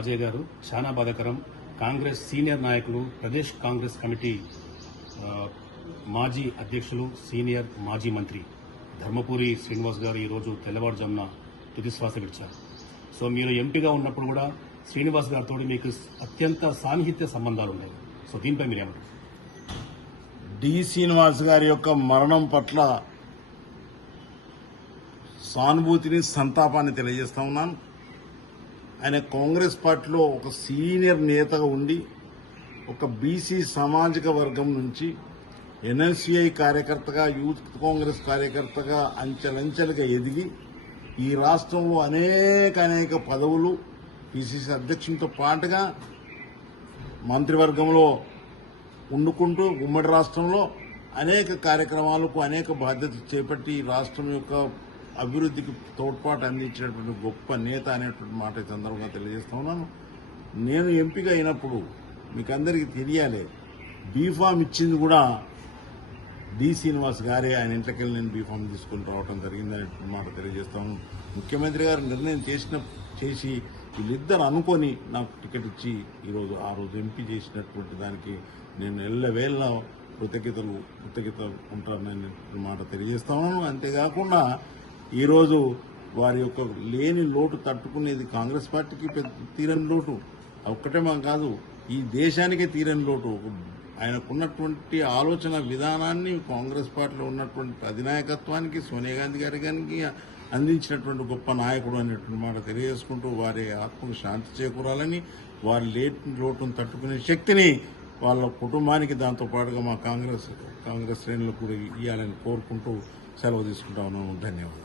అజయ్ గారు చాలా బాధాకరం. కాంగ్రెస్ సీనియర్ నాయకులు, ప్రదేశ్ కాంగ్రెస్ కమిటీ మాజీ అధ్యక్షులు, సీనియర్ మాజీ మంత్రి ధర్మపురి శ్రీనివాస్ గారు ఈరోజు తెల్లవారుజామున తుదిశ్వాస విడిచారు. సో మీరు ఎంపీగా ఉన్నప్పుడు కూడా శ్రీనివాస్ గారితో మీకు అత్యంత సాన్నిహిత్య సంబంధాలు ఉన్నాయి. సో దీనిపై మీరు ఏమంటారు? డి శ్రీనివాస్ గారి యొక్క మరణం పట్ల సానుభూతిని, సంతాపాన్ని తెలియజేస్తా ఉన్నాను. ఆయన కాంగ్రెస్ పార్టీలో ఒక సీనియర్ నేతగా ఉండి ఒక బీసీ సామాజిక వర్గం నుంచి ఎన్ఎల్సీఐ కార్యకర్తగా, యూత్ కాంగ్రెస్ కార్యకర్తగా అంచెలంచెలుగా ఎదిగి ఈ రాష్ట్రంలో అనేక పదవులు, పిసిసి అధ్యక్షునితో పాటుగా మంత్రివర్గంలో ఉండుకుంటూ ఉమ్మడి రాష్ట్రంలో అనేక కార్యక్రమాలకు అనేక బాధ్యతలు చేపట్టి రాష్ట్రం యొక్క అభివృద్ధికి తోడ్పాటు అందించినటువంటి గొప్ప నేత అనేటువంటి మాట ఈ సందర్భంగా తెలియజేస్తా ఉన్నాను. నేను ఎంపిక అయినప్పుడు మీకు అందరికీ తెలియాలి, బీఫామ్ ఇచ్చింది కూడా డి శ్రీనివాస్ గారే. ఆయన ఇంట్లోకెళ్ళి నేను బీఫామ్ తీసుకుని రావడం జరిగిందనే మాట తెలియజేస్తాను. ముఖ్యమంత్రి గారు నిర్ణయం చేసి వీళ్ళిద్దరు అనుకొని నాకు టికెట్ ఇచ్చి ఆ రోజు ఎంపీ చేసినటువంటి దానికి నేను ఎల్లవేళ కృతజ్ఞతలు ఉంటానని మాట తెలియజేస్తా ఉన్నాను. అంతేకాకుండా ఈరోజు వారి యొక్క లేని లోటు తట్టుకునేది కాంగ్రెస్ పార్టీకి తీరని లోటు ఒక్కటే మా కాదు, ఈ దేశానికే తీరని లోటు. ఆయనకున్నటువంటి ఆలోచన విధానాన్ని కాంగ్రెస్ పార్టీలో ఉన్నటువంటి అధినాయకత్వానికి, సోనియా గాంధీ గారికి అందించినటువంటి గొప్ప నాయకుడు అనేటువంటి మాట తెలియజేసుకుంటూ వారి ఆత్మకు శాంతి చేకూరాలని, వారి లోటును తట్టుకునే శక్తిని వాళ్ళ కుటుంబానికి, దాంతో పాటుగా మా కాంగ్రెస్ శ్రేణులకు కూడా ఇవ్వాలని కోరుకుంటూ సెలవు తీసుకుంటా ఉన్నాను. ధన్యవాదాలు.